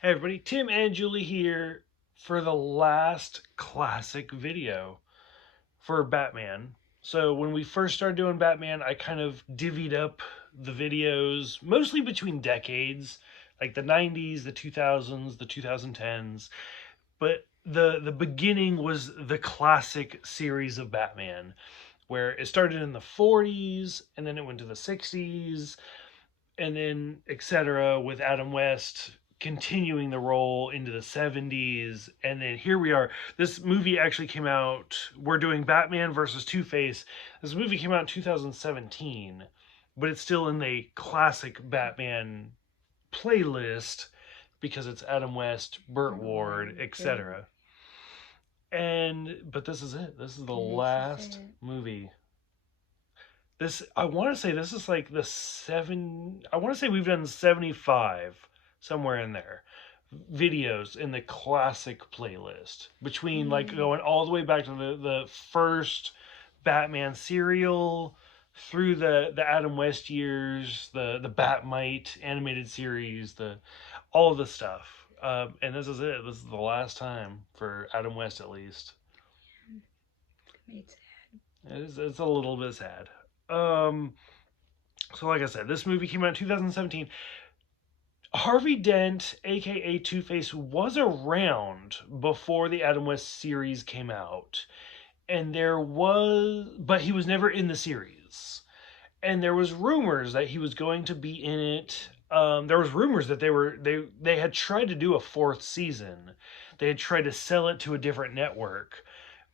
Hey everybody, Tim and Julie here for the last classic video for Batman. So when we first started doing Batman, I kind of divvied up the videos mostly between decades, like the 90s, the 2000s, the 2010s, but the beginning was the classic series of Batman where it started in the 40s and then it went to the 60s and then etc. with Adam West continuing the role into the 70s, and then here we are. This movie actually came out, we're doing Batman versus Two-Face. This movie came out in 2017, but it's still in the classic Batman playlist because it's Adam West, Burt Ward, etc. And but this is it. This is the last movie. This, I want to say this is like the seven. I want to say we've done 75 somewhere in there videos in the classic playlist between like going all the way back to the first Batman serial through the Adam West years, the Batmite animated series, the all of the stuff. And this is it. This is the last time for Adam West, at least. It's It's a little bit sad. Um, so like I said, this movie came out in 2017. Harvey Dent, aka Two-Face, was around before the Adam West series came out. And but he was never in the series. And there was rumors that he was going to be in it. There was rumors that they had tried to do a fourth season. They had tried to sell it to a different network,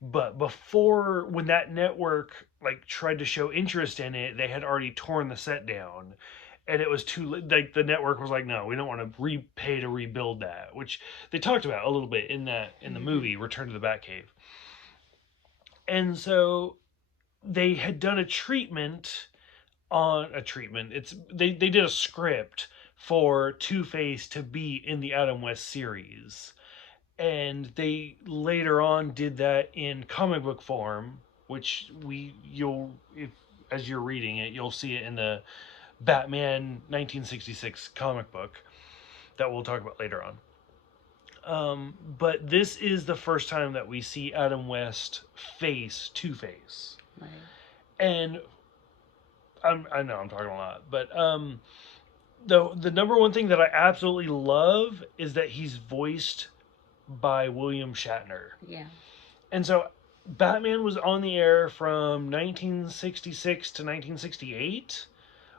but before, when that network like tried to show interest in it, they had already torn the set down, and it was too like the network was like, no, we don't want to repay to rebuild that, which they talked about a little bit in the movie Return to the Batcave. And so they had done a treatment. They did a script for Two-Face to be in the Adam West series, and they later on did that in comic book form, which you'll, if as you're reading it, you'll see it in the Batman 1966 comic book that we'll talk about later on. But this is the first time that we see Adam West face Two-Face. right. And I know I'm talking a lot, but the number one thing that I absolutely love is that he's voiced by William Shatner. Yeah. And so Batman was on the air from 1966 to 1968,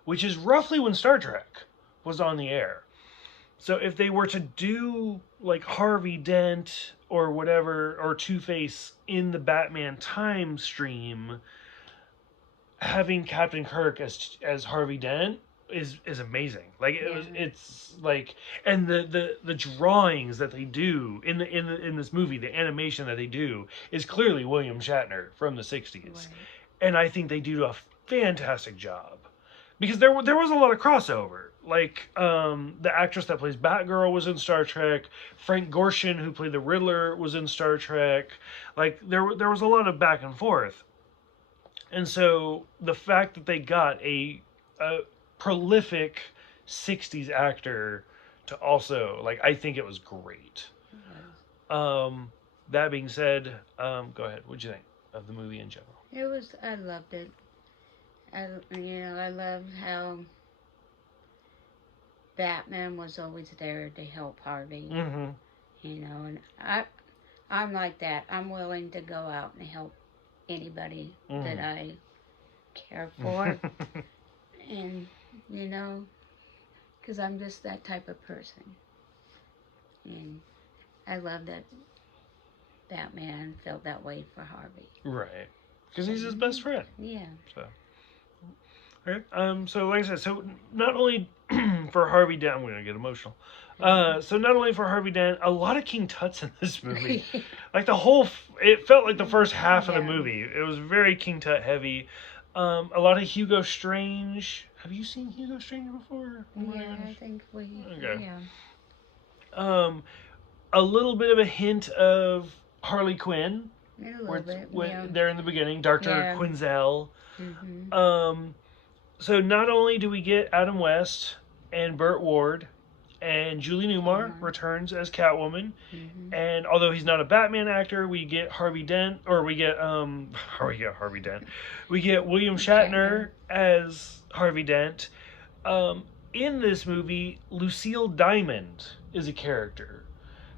which is roughly when Star Trek was on the air. So if they were to do like Harvey Dent or whatever, or Two-Face in the Batman time stream, having Captain Kirk as Harvey Dent is amazing. Like it's like, and the drawings that they do in this movie, the animation that they do is clearly William Shatner from the 60s. Right. And I think they do a fantastic job because there was a lot of crossover. Like the actress that plays Batgirl was in Star Trek. Frank Gorshin, who played the Riddler, was in Star Trek. Like there was a lot of back and forth. And so the fact that they got a prolific 60s actor to also, like, I think it was great. That being said, go ahead. What'd you think of the movie in general? I loved it. I loved how Batman was always there to help Harvey. Mm-hmm. And I'm like that. I'm willing to go out and help anybody that I care for. And, because I'm just that type of person. And I love that Batman felt that way for Harvey. Right. Because he's his best friend. Yeah. So. Okay. So like I said, so not only for Harvey Dent, I'm going to get emotional. So not only for Harvey Dent, a lot of King Tut's in this movie. Like it felt like the first half of the movie. It was very King Tut heavy. A lot of Hugo Strange. Have you seen Hugo Strange before? Yeah, I think we. Okay. Yeah. A little bit of a hint of Harley Quinn. A little bit. Yeah. There in the beginning, Dr. Quinzel. Mm-hmm. So not only do we get Adam West and Burt Ward And Julie Newmar returns as Catwoman. Mm-hmm. And although he's not a Batman actor, we get Harvey Dent, or we get Harvey Dent, we get William Shatner as Harvey Dent. In this movie, Lucille Diamond is a character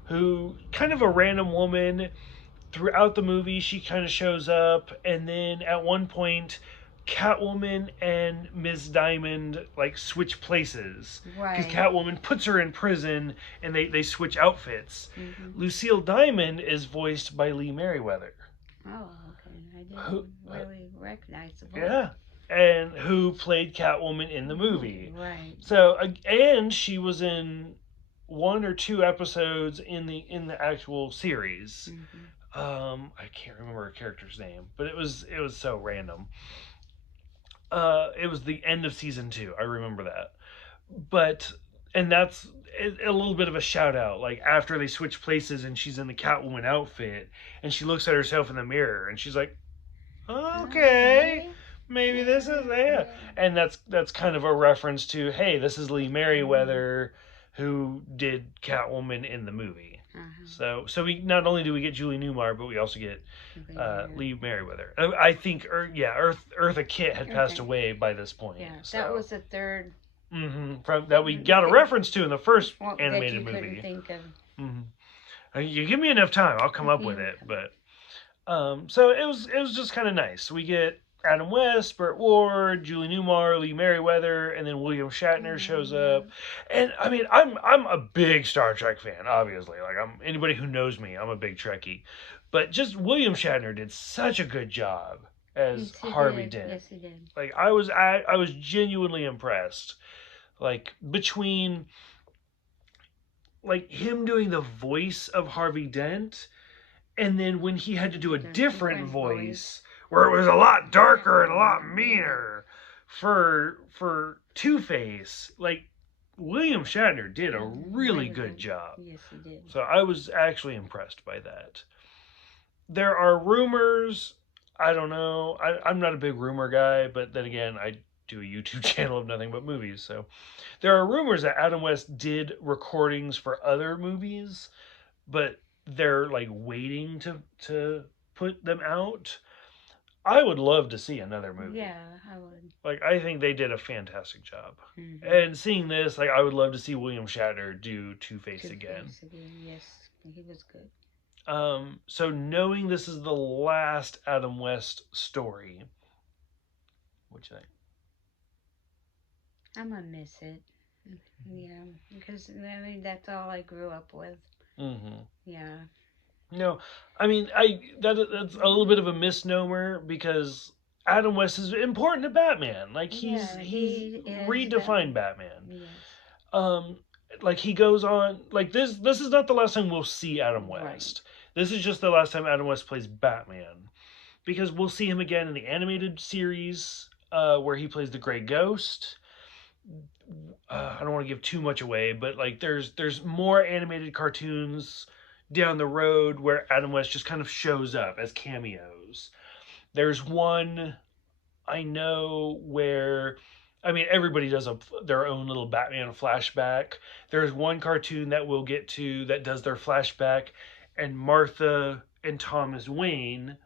who, kind of a random woman. Throughout the movie, she kind of shows up, and then at one point, Catwoman and Ms. Diamond like switch places because Catwoman puts her in prison, and they switch outfits. Mm-hmm. Lucille Diamond is voiced by Lee Merriweather. Oh, okay. I didn't really recognize the voice. Yeah, and who played Catwoman in the movie. Right. So, and she was in 1 or 2 episodes in the actual series. Mm-hmm. I can't remember her character's name, but it was so random. It was the end of season 2. I remember that. But, and that's a little bit of a shout out. Like, after they switch places and she's in the Catwoman outfit and she looks at herself in the mirror and she's like, okay, maybe this is it. And that's kind of a reference to, hey, this is Lee Merriweather who did Catwoman in the movie. So we not only do we get Julie Newmar, but we also get Lee Merriweather. I think, Eartha Kitt had passed away by this point. Yeah, that was the third. From that we got a reference to in the first animated that you movie. Couldn't think of. You give me enough time, I'll come up with it. But so it was just kind of nice. We get Adam West, Burt Ward, Julie Newmar, Lee Merriweather, and then William Shatner shows up. And I mean, I'm a big Star Trek fan, obviously. Like, anybody who knows me, I'm a big Trekkie. But just William Shatner did such a good job as Harvey Dent. Yes, he did. Like, I was genuinely impressed. Like, between like him doing the voice of Harvey Dent, and then when he had to do a different voice where it was a lot darker and a lot meaner for Two-Face, like, William Shatner did a really good job. Yes, he did. So I was actually impressed by that. There are rumors. I don't know. I'm not a big rumor guy, but then again, I do a YouTube channel of nothing but movies. So there are rumors that Adam West did recordings for other movies, but they're like waiting to put them out. I would love to see another movie. Yeah, I would. Like, I think they did a fantastic job. Mm-hmm. And seeing this, like, I would love to see William Shatner do Two-Face again. Yes, he was good. So knowing this is the last Adam West story, what'd you think? I'm gonna miss it. Yeah, because I mean that's all I grew up with. Mm-hmm. Yeah. No, I mean that's a little bit of a misnomer because Adam West is important to Batman. Like he's redefined Batman. Yes. Like he goes on like this is not the last time we'll see Adam West. Right. This is just the last time Adam West plays Batman, because we'll see him again in the animated series where he plays the Grey Ghost. I don't want to give too much away, but like there's more animated cartoons down the road where Adam West just kind of shows up as cameos. There's one I know where, I mean, everybody does their own little Batman flashback. There's one cartoon that we'll get to that does their flashback, and Martha and Thomas Wayne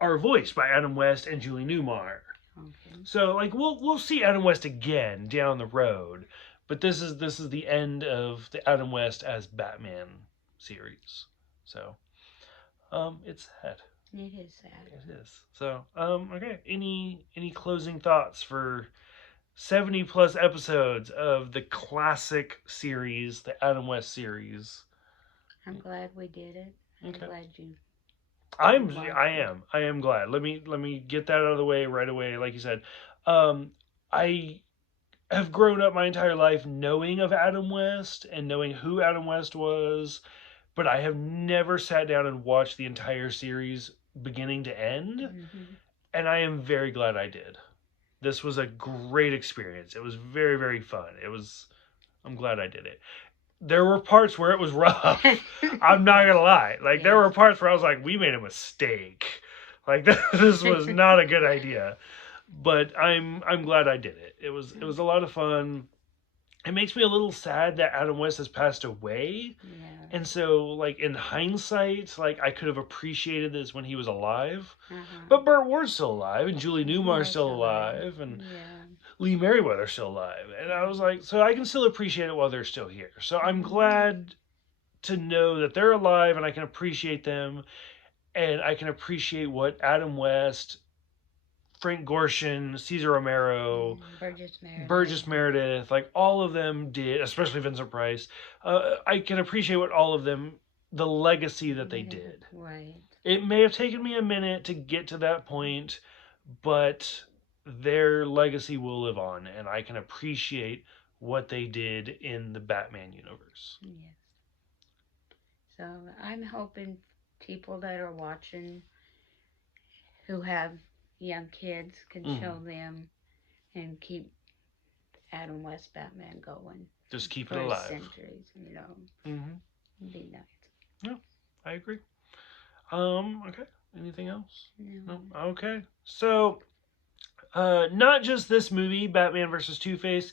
are voiced by Adam West and Julie Newmar. Okay. So like we'll see Adam West again down the road, but this is the end of the Adam West as Batman series. So it's sad. It is sad. It is. So okay, any closing thoughts for 70 plus episodes of the classic series, the Adam West series? I'm glad we did it. I'm glad you. I am glad. Let me get that out of the way right away. Like you said, I have grown up my entire life knowing of Adam West and knowing who Adam West was, but I have never sat down and watched the entire series beginning to end, and I am very glad I did. This was a great experience. It was very, very fun. I'm glad I did it. There were parts where it was rough. I'm not gonna lie. Like there were parts where I was like, we made a mistake. Like this was not a good idea. But I'm glad I did it. It was a lot of fun. it makes me a little sad that Adam West has passed away. Yeah. And so, like, in hindsight, like, I could have appreciated this when he was alive. Uh-huh. But Burt Ward's still alive, and Julie Newmar's Yes, still alive. alive, and Yeah. Lee Merriweather's still alive. And I was like, so I can still appreciate it while they're still here. So I'm glad to know that they're alive, and I can appreciate them, and I can appreciate what Adam West, Frank Gorshin, Cesar Romero, Burgess Meredith, like all of them did, especially Vincent Price. I can appreciate what all of them, the legacy that they did. Right. It may have taken me a minute to get to that point, but their legacy will live on, and I can appreciate what they did in the Batman universe. Yes. So I'm hoping people that are watching who have young kids can show them and keep Adam West Batman going. Just keep it for alive. Centuries, you know. Mm-hmm. Be nice. Yeah, I agree. Okay. Anything else? No. Okay. So, not just this movie, Batman versus Two-Face,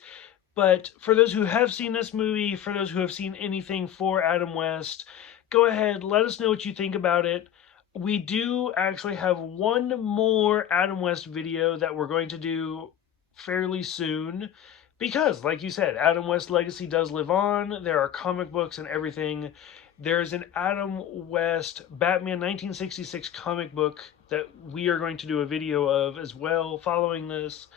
but for those who have seen this movie, for those who have seen anything for Adam West, go ahead, let us know what you think about it. We do actually have one more Adam West video that we're going to do fairly soon. Because, like you said, Adam West's legacy does live on. There are comic books and everything. There's an Adam West Batman 1966 comic book that we are going to do a video of as well following this.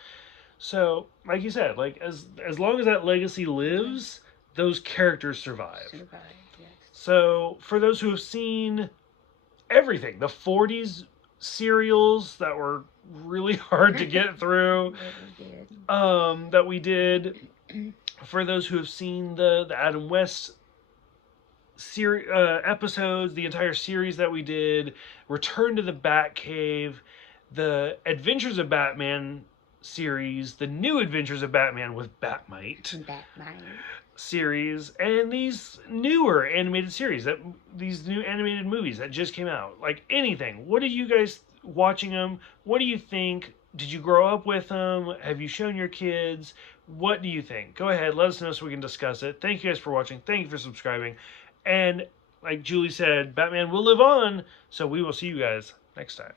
So, like you said, like as long as that legacy lives, those characters survive. Yes. So, for those who have seen everything, the 40s serials that were really hard to get through, that we did. For those who have seen the Adam West episodes, the entire series that we did, Return to the Batcave, the Adventures of Batman series, the New Adventures of Batman with Batmite series, and these newer animated series, these new animated movies that just came out. Like anything, what are you guys watching them? What do you think? Did you grow up with them? Have you shown your kids? What do you think? Go ahead, let us know so we can discuss it. Thank you guys for watching. Thank you for subscribing. And like Julie said, Batman will live on, so we will see you guys next time.